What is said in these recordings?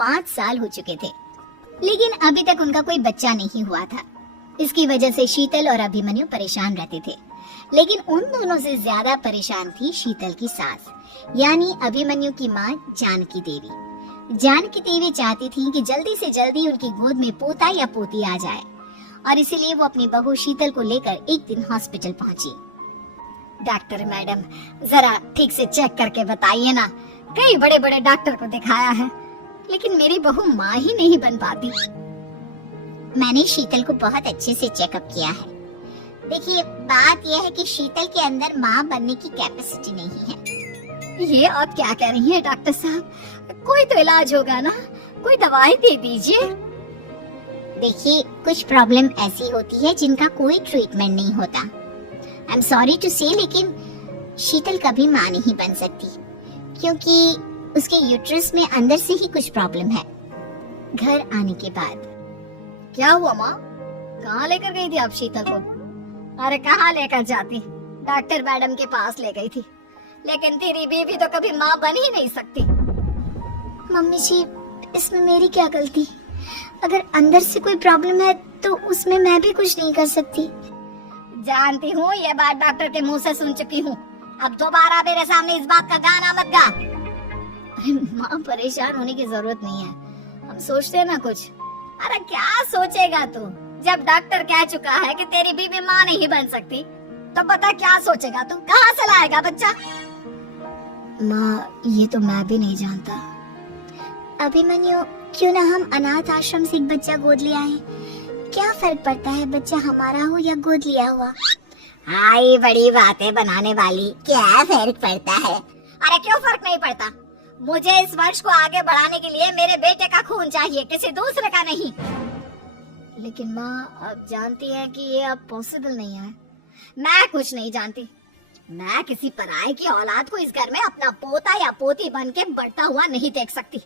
5 साल हो चुके थे, लेकिन अभी तक उनका कोई बच्चा नहीं हुआ था। इसकी वजह से शीतल और अभिमन्यु परेशान रहते थे, लेकिन उन दोनों से ज्यादा परेशान थी शीतल की सास, यानी अभिमन्यु की माँ जानकी देवी। जानकी देवी चाहती थी कि जल्दी से जल्दी उनकी गोद में पोता या पोती आ जाए, और इसीलिए वो अपनी बहू शीतल को लेकर एक दिन हॉस्पिटल पहुंची। डॉक्टर मैडम, जरा ठीक से चेक करके बताइए ना, कई बड़े बड़े डॉक्टर को दिखाया है, लेकिन मेरी बहू माँ ही नहीं बन पाती। मैंने शीतल को बहुत अच्छे से चेकअप किया है। देखिए, बात यह है कि शीतल के अंदर माँ बनने की कैपेसिटी नहीं है। ये आप क्या कह रही हैं डॉक्टर साहब? कोई तो इलाज होगा ना, कोई दवाई दे दीजिए। देखिए, कुछ प्रॉब्लम ऐसी होती है जिनका कोई ट्रीटमेंट नहीं होता। आई एम सॉरी टू से, लेकिन शीतल कभी माँ नहीं बन सकती, क्योंकि उसके यूट्रस में अंदर से ही कुछ प्रॉब्लम है। घर आने के बाद क्या हुआ माँ? कहाँ लेकर गई थी आप शीतल को? अरे कहाँ लेकर जाती, डॉक्टर मैडम के पास ले गई थी, लेकिन तेरी बीवी तो कभी माँ बन ही नहीं सकती। मम्मी जी, इसमें मेरी क्या गलती? अगर अंदर से कोई प्रॉब्लम है तो उसमें मैं भी कुछ नहीं कर सकती। जानती हूँ, ये बात डॉक्टर के मुंह से सुन चुकी हूँ। अब दोबारा मेरे सामने इस बात का गाना मत गा। अरे माँ, परेशान होने की जरूरत नहीं है, हम सोचते हैं ना कुछ। अरे क्या सोचेगा तू? जब डॉक्टर कह चुका है कि तेरी बीवी माँ नहीं बन सकती, तो बता क्या सोचेगा तू? कहाँ से लाएगा बच्चा? माँ, ये तो मैं भी नहीं जानता। अभिमन्यु, क्यों ना हम अनाथ आश्रम से एक बच्चा गोद ले आए? क्या फर्क पड़ता है बच्चा हमारा हो या गोद लिया हुआ? आई बड़ी बातें बनाने वाली, क्या फर्क पड़ता है? अरे क्यों फर्क नहीं पड़ता? मुझे इस वंश को आगे बढ़ाने के लिए मेरे बेटे का खून चाहिए, किसी दूसरे का नहीं। लेकिन माँ, आप जानती है कि ये अब पॉसिबल नहीं है। मैं कुछ नहीं जानती। मैं किसी पराये की औलाद को इस घर में अपना पोता या पोती बन के बढ़ता हुआ नहीं देख सकती।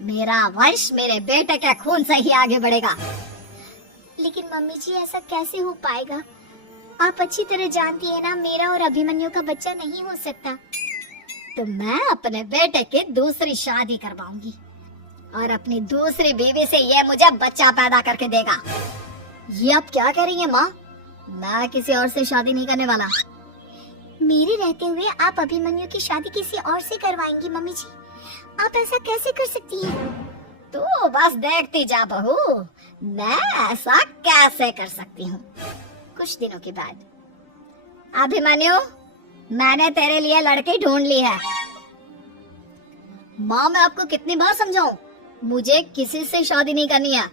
मेरा वंश मेरे बेटे के खून से ही आगे बढ़ेगा। लेकिन मम्मी जी, ऐसा कैसे हो पाएगा? आप अच्छी तरह जानती है ना, मेरा और अभिमन्यु का बच्चा नहीं हो सकता। तो मैं अपने बेटे की दूसरी शादी करवाऊंगी, और अपनी दूसरी बीवी से ये मुझे बच्चा पैदा करके देगा। ये आप क्या कह रही हैं माँ? मैं किसी और से शादी नहीं करने वाला। मेरे रहते हुए आप अभिमन्यु की शादी किसी और से करवाएंगी? मम्मी जी, आप ऐसा कैसे कर सकती हैं? तो बस देखती जा बहू, मैं ऐसा कैसे कर सकती हूँ। कुछ दिनों के बाद, अभिमन्यु, मैंने तेरे लिए लड़की ढूंढ ली है। माँ, मैं आपको कितनी बार समझाऊं, मुझे किसी से शादी नहीं करनी है।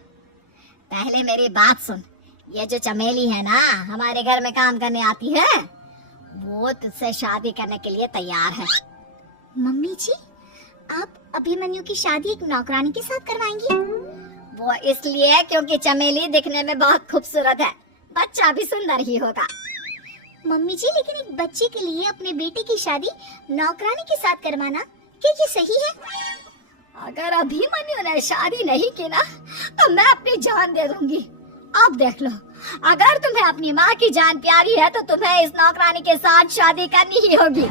पहले मेरी बात सुन। ये जो चमेली है ना, हमारे घर में काम करने आती है, वो तुझसे शादी करने के लिए तैयार है। मम्मी जी, आप अभिमन्यु की शादी एक नौकरानी के साथ करवाएंगी? वो इसलिए क्योंकि चमेली दिखने में बहुत खूबसूरत है, बच्चा भी सुंदर ही होगा। मम्मी जी, लेकिन एक बच्चे के लिए अपने बेटे की शादी नौकरानी के साथ करवाना, क्या ये सही है? अगर अभिमन्यु ने शादी नहीं की ना, तो मैं अपनी जान दे दूंगी। अब देख लो, अगर तुम्हें अपनी माँ की जान प्यारी है तो तुम्हें इस नौकरानी के साथ शादी करनी ही होगी।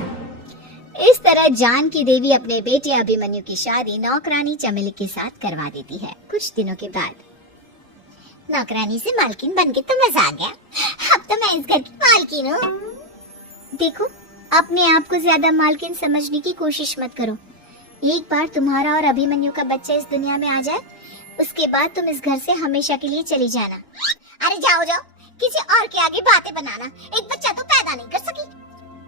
इस तरह जानकी देवी अपने बेटे अभिमन्यु की शादी नौकरानी चमेली के साथ करवा देती है। कुछ दिनों के बाद, नौकरानी से मालकिन बन के तो मजा आ गया, अब तो मैं इस घर की मालकिन हूँ। देखो, अपने आप को ज्यादा मालकिन समझने की कोशिश मत करो। एक बार तुम्हारा और अभिमन्यु का बच्चा इस दुनिया में आ जाए, उसके बाद तुम इस घर से हमेशा के लिए चली जाना। अरे जाओ जाओ, किसी और के आगे बातें बनाना, एक बच्चा तो पैदा नहीं कर सकी।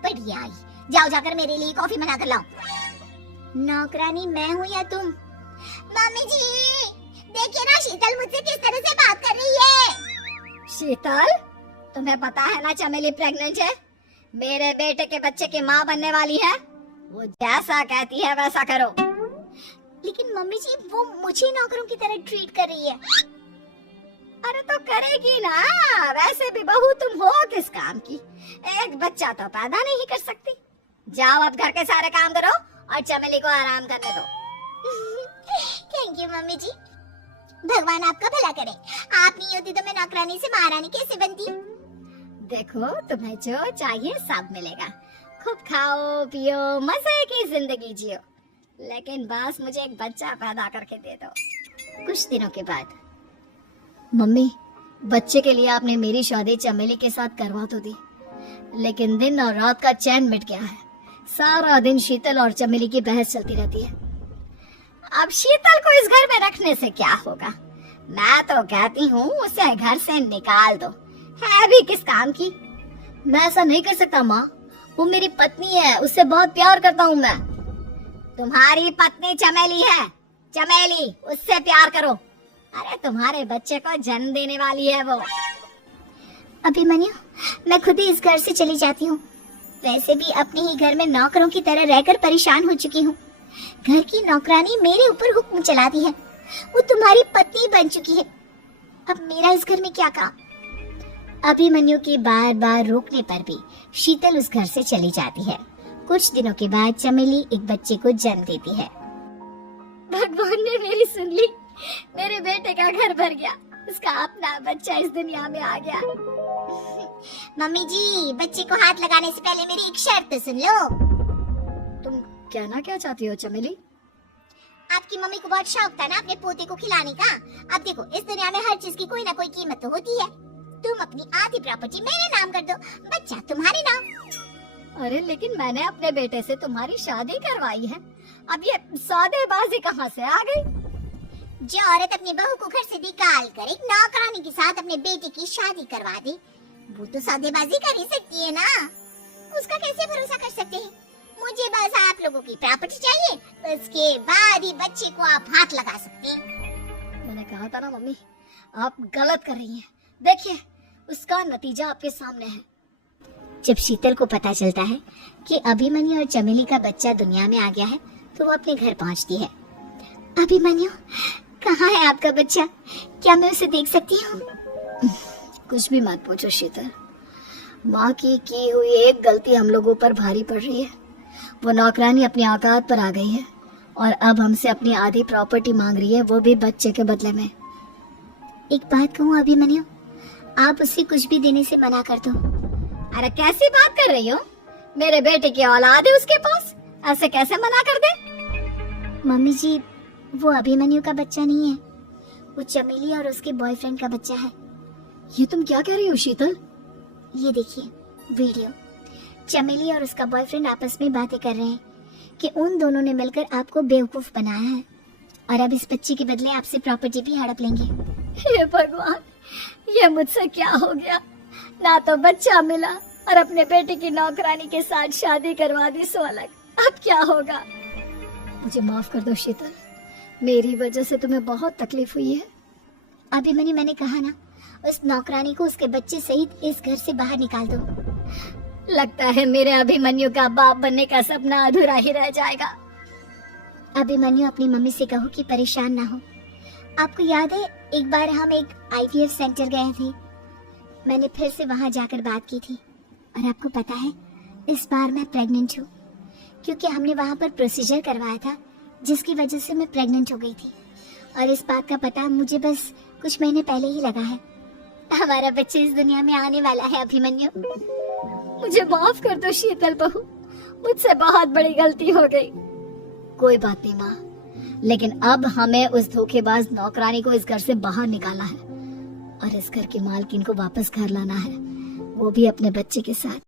बढ़िया, जाओ जाकर मेरे लिए कॉफी बना कर लाओ। नौकरानी मैं हूँ या तुम? मम्मी जी, देखिए ना शीतल मुझसे किस तरह से बात कर रही है। शीतल, तुम्हें पता है ना चमेली प्रेग्नेंट है, मेरे बेटे के बच्चे की माँ बनने वाली है। वो जैसा कहती है वैसा करो। लेकिन मम्मी जी, वो मुझे नौकरों की तरह ट्रीट कर रही है। अरे तो करेगी ना, वैसे भी बहू तुम हो किस काम की, एक बच्चा तो पैदा नहीं कर सकती। जाओ अब घर के सारे काम करो और चमेली को आराम करने दो। थैंक यू मम्मी जी, भगवान आपका भला करे। आप नहीं होती तो मैं नौकरानी से महारानी कैसे बनती। देखो, तुम्हें जो चाहिए सब मिलेगा, खूब खाओ पियो, मजे की जिंदगी जियो। लेकिन बस मुझे एक बच्चा पैदा करके दे दो। कुछ दिनों के बाद, मम्मी, बच्चे के लिए आपने मेरी शादी चमेली के साथ करवा तो दी, लेकिन दिन और रात का चैन मिट गया है। सारा दिन शीतल और चमेली की बहस चलती रहती है। अब शीतल को इस घर में रखने से क्या होगा? मैं तो कहती हूँ उसे घर से निकाल दो, है भी किस काम की। मैं ऐसा नहीं कर सकता माँ, वो मेरी पत्नी है, उससे बहुत प्यार करता हूँ मैं। तुम्हारी पत्नी चमेली है, चमेली, उससे प्यार करो। अरे तुम्हारे बच्चे को जन्म देने वाली है वो। अभिमन्यु, मैं खुद ही इस घर से चली जाती हूँ। वैसे भी अपने ही घर में नौकरों की तरह रहकर परेशान हो चुकी हूँ। घर की नौकरानी मेरे ऊपर हुक्म चलाती है, वो तुम्हारी पत्नी बन चुकी है। अब मेरा इस घर में क्या काम? अभिमन्यु के बार बार रोकने पर भी शीतल उस घर से चली जाती है। कुछ दिनों के बाद चमेली एक बच्चे को जन्म देती है। भगवान ने मेरी सुन ली, मेरे बेटे का घर भर गया, उसका अपना बच्चा इस दुनिया में आ गया। मम्मी जी, बच्चे को हाथ लगाने से पहले मेरी एक शर्त तो सुन लो। तुम कहना क्या चाहती हो चमेली? आपकी मम्मी को बहुत शौक था ना अपने पोते को खिलाने का। अब देखो, इस दुनिया में हर चीज की कोई ना कोई कीमत तो होती है। तुम अपनी आधी प्रॉपर्टी मेरे नाम कर दो, बच्चा तुम्हारे नाम। अरे लेकिन मैंने अपने बेटे से तुम्हारी शादी करवाई है, अब ये सौदेबाजी कहाँ से आ गई? जो औरत अपनी बहू को घर से निकाल कर एक नौकरानी के साथ अपने बेटे की शादी करवा दे, वो तो सौदेबाजी कर ही सकती है ना। उसका कैसे भरोसा कर सकते हैं? मुझे बस आप लोगों की प्रॉपर्टी चाहिए, उसके बाद ही बच्चे को आप हाथ लगा सकते हैं। मैंने कहा था ना मम्मी, आप गलत कर रही हैं। देखिए, उसका नतीजा आपके सामने है। जब शीतल को पता चलता है कि अभिमन्यु और चमेली का बच्चा दुनिया में आ गया है, तो वो अपने घर पहुंचती है। अभिमन्यु, कहाँ है आपका बच्चा? क्या मैं उसे देख सकती हूँ? कुछ भी मत पूछो शीतल, माँ की हुई एक गलती हम लोगों पर भारी पड़ रही है। वो नौकरानी अपनी औकात पर आ गई है और अब हमसे अपनी आधी प्रॉपर्टी मांग रही है, वो भी बच्चे के बदले में। एक बात कहूँ अभिमन्यु, आप उसे कुछ भी देने से मना कर दो। अरे कैसी बात कर रही हो? मेरे बेटे की औलाद है उसके पास, ऐसे कैसे मना कर दे? मम्मी जी, वो अभिमन्यु का बच्चा नहीं है, वो चमेली और उसके बॉयफ्रेंड का बच्चा है। ये तुम क्या कह रही हो शीतल? ये देखिए वीडियो, चमेली और उसका बॉयफ्रेंड आपस में बातें कर रहे हैं कि उन दोनों ने मिलकर आपको बेवकूफ बनाया है और अब इस बच्चे के बदले आपसे प्रॉपर्टी भी हड़प लेंगे। हे भगवान, ये मुझसे क्या हो गया? ना तो बच्चा मिला और अपने बेटे की नौकरानी के साथ शादी करवा दी सो अलग। अब क्या होगा? मुझे माफ कर दो शीतल, मेरी वजह से तुम्हें बहुत तकलीफ हुई है। अभिमन्यु, मैंने कहा ना, उस नौकरानी को उसके बच्चे सहित इस घर से बाहर निकाल दो। लगता है मेरे अभिमन्यु का बाप बनने का सपना अधूरा ही रह जाएगा। अभिमन्यु, अपनी मम्मी से कहो कि परेशान ना हो। आपको याद है एक बार हम एक IVF सेंटर गए थे, मैंने फिर से वहां जाकर बात की थी और आपको पता है इस बार मैं प्रेग्नेंट हूँ, क्योंकि हमने वहां पर प्रोसीजर करवाया था जिसकी वजह से मैं प्रेग्नेंट हो गई थी। और इस बात का पता मुझे बस कुछ महीने पहले ही लगा है। हमारा बच्चा इस दुनिया में आने वाला है अभिमन्यु। मुझे माफ कर दो शीतल बहू, मुझसे बहुत बड़ी गलती हो गई। कोई बात नहीं माँ, लेकिन अब हमें उस धोखेबाज नौकरानी को इस घर से बाहर निकालना है और इस घर की मालकिन को वापस घर लाना है, वो भी अपने बच्चे के साथ।